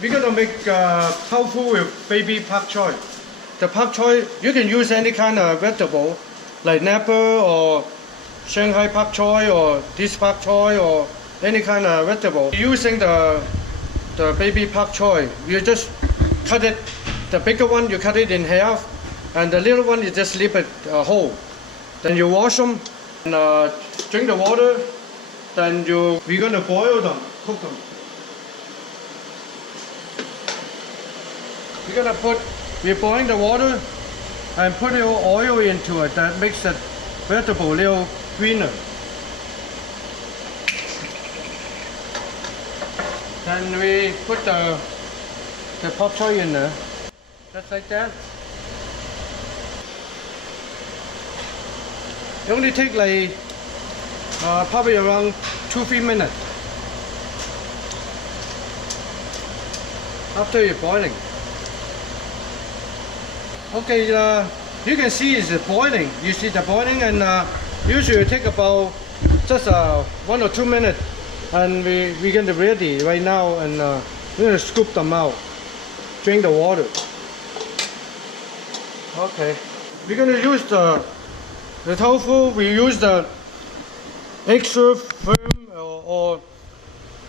we're gonna make tofu with baby bok choy. The bok choy, you can use any kind of vegetable, like snapper or Shanghai bok choy or this bok choy or any kind of vegetable. Using the baby bok choy, you just cut it. The bigger one you cut it in half, and the little one you just leave it whole. Then you wash them and drink the water. Then we're gonna boil them, cook them. We're boiling the water and put a little oil into it. That makes the vegetable a little greener. Then we put the bok choy in there, just like that. It only takes like probably around 2-3 minutes after you're boiling. Okay, you can see it's boiling. You see the boiling, and usually it take about just 1 or 2 minutes, and we're gonna be ready right now, and we're gonna scoop them out, drain the water. Okay, we're gonna use the tofu. We use the extra firm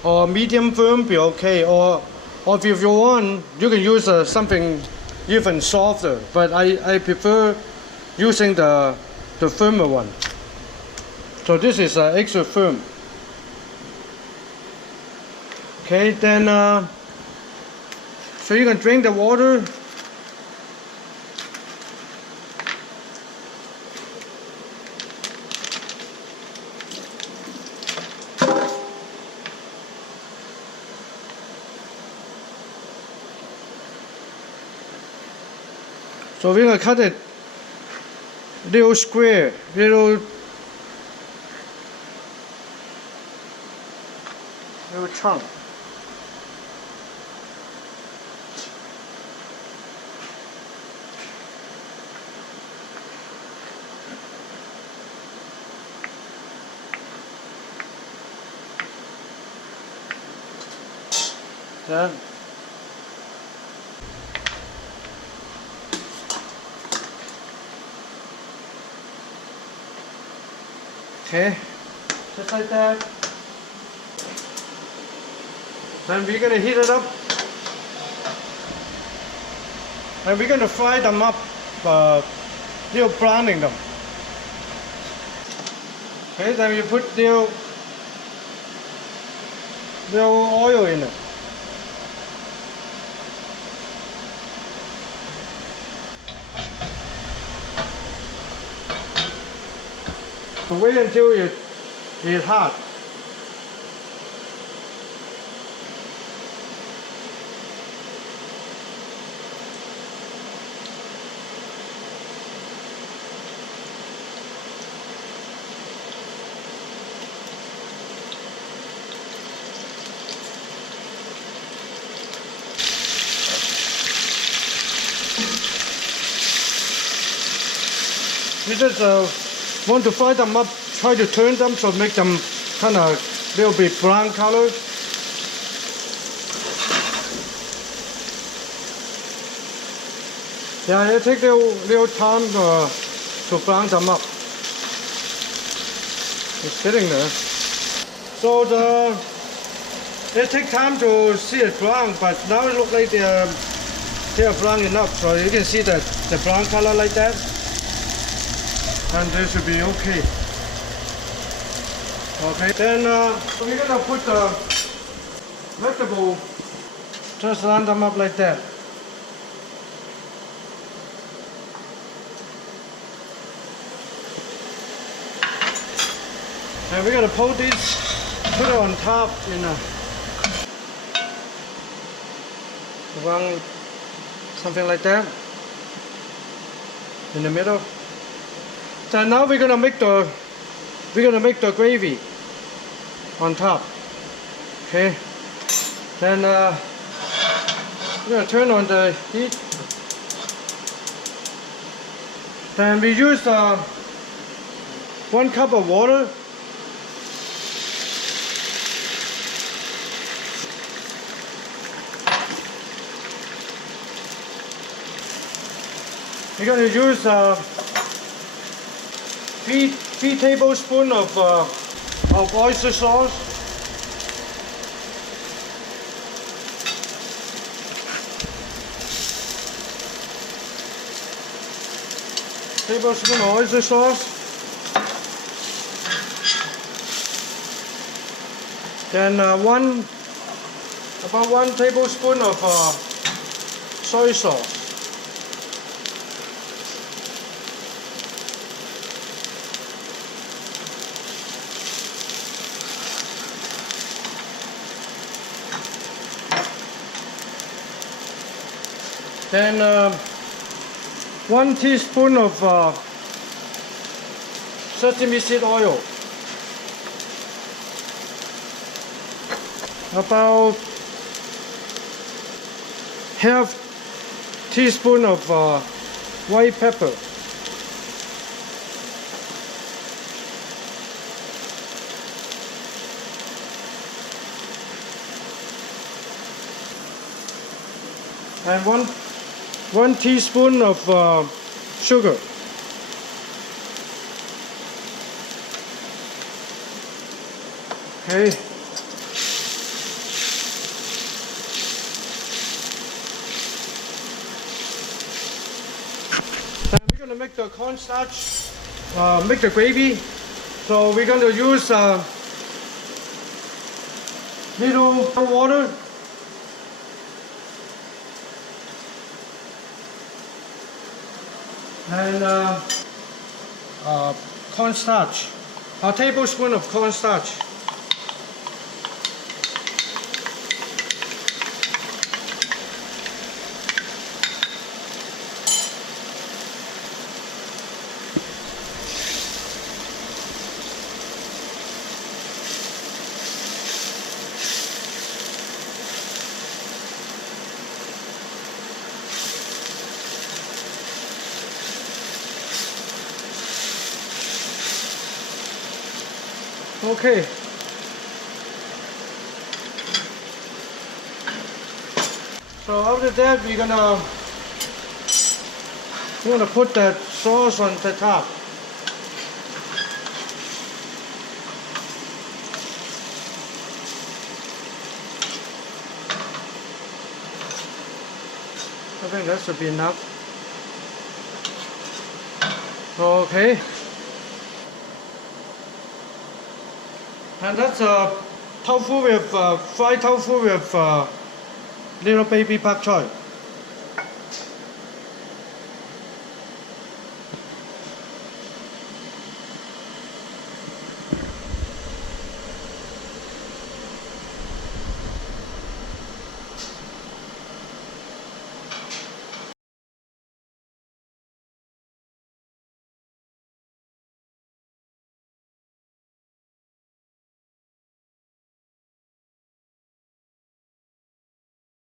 or medium firm, be okay. Or if you want, you can use something even softer. But I prefer using the firmer one. So this is extra firm. Okay, then so you can drink the water. So we're gonna cut it little square, little chunk. Yeah. Okay, just like that. Then we're gonna heat it up, and we're gonna fry them up, little browning them. Okay, then you put little oil in it. So wait until it's hot. You just want to fry them up, try to turn them so make them kind of little bit brown color. Yeah, it takes a little time to brown them up. It's sitting there. So it takes time to see it brown, but now it looks like they are brown enough. So you can see that the brown color like that. And they should be okay. Okay, then we're gonna put the vegetable, just line them up like that. And we're gonna pull this, put it on top, around something like that, in the middle. So now we're gonna make the gravy on top. Okay. Then we're gonna turn on the heat. Then we use 1 cup of water. We're going to use 3 tablespoons of oyster sauce. Tablespoon of oyster sauce. Then about 1 tablespoon of soy sauce. Then 1 teaspoon of sesame seed oil. About half teaspoon of white pepper. And 1 teaspoon of sugar. Okay. Then we're going to make the cornstarch, make the gravy. So we're going to use little water. And cornstarch, a tablespoon of cornstarch. Okay. So after that, we're gonna put that sauce on the top. I think that should be enough. Okay. And that's tofu with fried tofu with little baby bok choy.